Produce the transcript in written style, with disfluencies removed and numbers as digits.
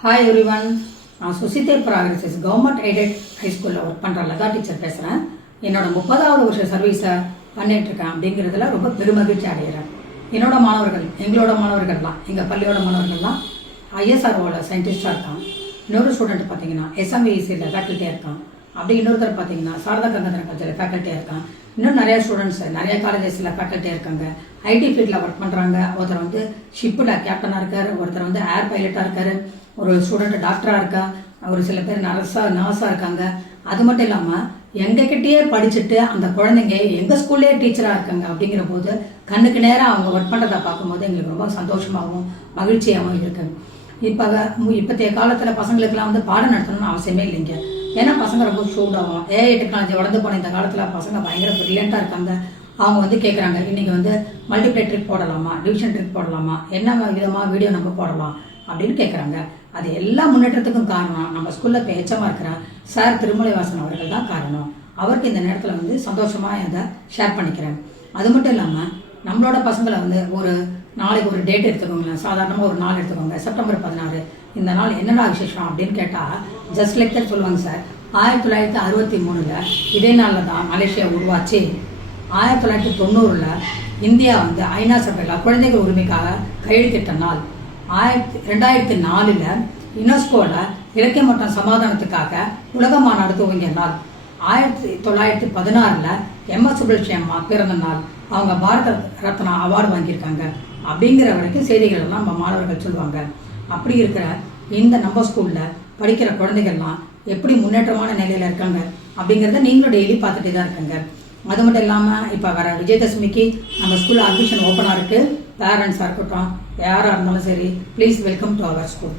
Hi everyone. நான் சுசிதே progresses government aided ஹைஸ்கூலில் work பண்ணுற Latha teacher பேசுகிறேன். என்னோட 30வது வருஷ சர்வீஸை பண்ணிகிட்ருக்கேன் அப்படிங்கிறதுல ரொம்ப பெருமகிழ்ச்சி அடைகிறேன். எங்களோட மாணவர்கள்லாம் எங்கள் பள்ளியோட மாணவர்கள்லாம் ஐஎஸ்ஆர்ஓவில் சயின்டிஸ்டாக இருக்கான். இன்னொரு ஸ்டூடெண்ட் பார்த்தீங்கன்னா எஸ்எம்இசியில் ஃபேக்கல்ட்டியாக இருக்கான். அப்படி இன்னொருத்தர் பார்த்தீங்கன்னா சாரதா கங்கதரன் கல்ச்சரில் ஃபேக்கல்ட்டியாக இருக்கான். இன்னும் நிறையா ஸ்டூடெண்ட்ஸ் நிறைய காலேஜஸில் ஃபேக்கல்ட்டியாக இருக்காங்க. ஐடி ஃபீல்டில் ஒர்க் பண்ணுறாங்க. ஒருத்தர் வந்து ஷிப்பில் கேப்டனாக இருக்கார், ஒருத்தர் வந்து ஏர் பைலட்டாக இருக்கார், ஒரு ஸ்டூடெண்ட் டாக்டராக இருக்கா, ஒரு சில பேர் நர்ஸாக இருக்காங்க. அது மட்டும் இல்லாமல் எங்ககிட்டயே படிச்சுட்டு அந்த குழந்தைங்க எங்கள் ஸ்கூல்லே டீச்சராக இருக்காங்க. அப்படிங்கிற போது கண்ணுக்கு நேரம் அவங்க ஒர்க் பண்ணுறதை பார்க்கும்போது எங்களுக்கு ரொம்ப சந்தோஷமாகவும் மகிழ்ச்சியாகவும் இருக்குது. இப்போத்தைய காலத்தில் பசங்களுக்கெல்லாம் வந்து பாடம் நடத்தணும்னு அவசியமே இல்லைங்க. ஏன்னா பசங்க ரொம்ப சூடாகும். ஏஐ டெக்னாலஜி வளர்ந்து போன இந்த காலத்தில் பசங்க பயங்கர ப்ரில்லியண்ட்டாக இருக்காங்க. அவங்க வந்து கேட்குறாங்க, இன்றைக்கி வந்து மல்டிப்ளை ட்ரிக் போடலாமா, டிவிஷன் ட்ரிக் போடலாமா, என்ன விதமாக வீடியோ நம்ம போடலாம் அப்படின்னு கேட்குறாங்க. அது எல்லா முன்னேற்றத்துக்கும் காரணம் நம்ம ஸ்கூலில் இப்போ எச்சமாக இருக்கிற சார் திருமலைவாசன் அவர்கள் தான் காரணம். அவருக்கு இந்த நேரத்தில் வந்து சந்தோஷமாக இதை ஷேர் பண்ணிக்கிறேன். அது மட்டும் இல்லாமல் நம்மளோட பசங்களை வந்து ஒரு நாளைக்கு ஒரு டேட் எடுத்துக்கோங்களேன். சாதாரணமாக ஒரு நாள் எடுத்துக்கோங்க, செப்டம்பர் 16. இந்த நாள் என்னடா விசேஷம் அப்படின்னு கேட்டால் ஜஸ்ட் லைக் தட் சொல்லுவாங்க சார். 1963 இதே நாளில் தான் மலேசியா உருவாச்சு. 1990 இந்தியா வந்து ஐநா சபையில் குழந்தைகள் உரிமைக்காக கையெழுத்திட்ட நாள். 2004 யுனெஸ்கோவில் இலக்கியம் மற்றும் சமாதானத்துக்காக உலக மாநாடு துவங்கிய நாள். 1916 எம்எஸ் சுப்புலட்சுமி பிறந்த நாள். அவங்க பாரத ரத்னா அவார்டு வாங்கியிருக்காங்க. அப்படிங்கிற வரைக்கும் செய்திகள் எல்லாம் நம்ம மாணவர்கள் சொல்லுவாங்க. அப்படி இருக்கிற இந்த நம்ம ஸ்கூலில் படிக்கிற குழந்தைகள்லாம் எப்படி முன்னேற்றமான நிலையில் இருக்காங்க அப்படிங்கிறத நீங்களும் டெய்லி பார்த்துட்டே தான் இருக்காங்க. அது மட்டும் இல்லாமல் இப்போ வர விஜயதசமிக்கு நம்ம ஸ்கூலில் அட்மிஷன் ஓப்பனாக இருக்குது. பேரண்ட்ஸாக இருக்கட்டும், யாராக இருந்தாலும் சரி, please welcome to our school.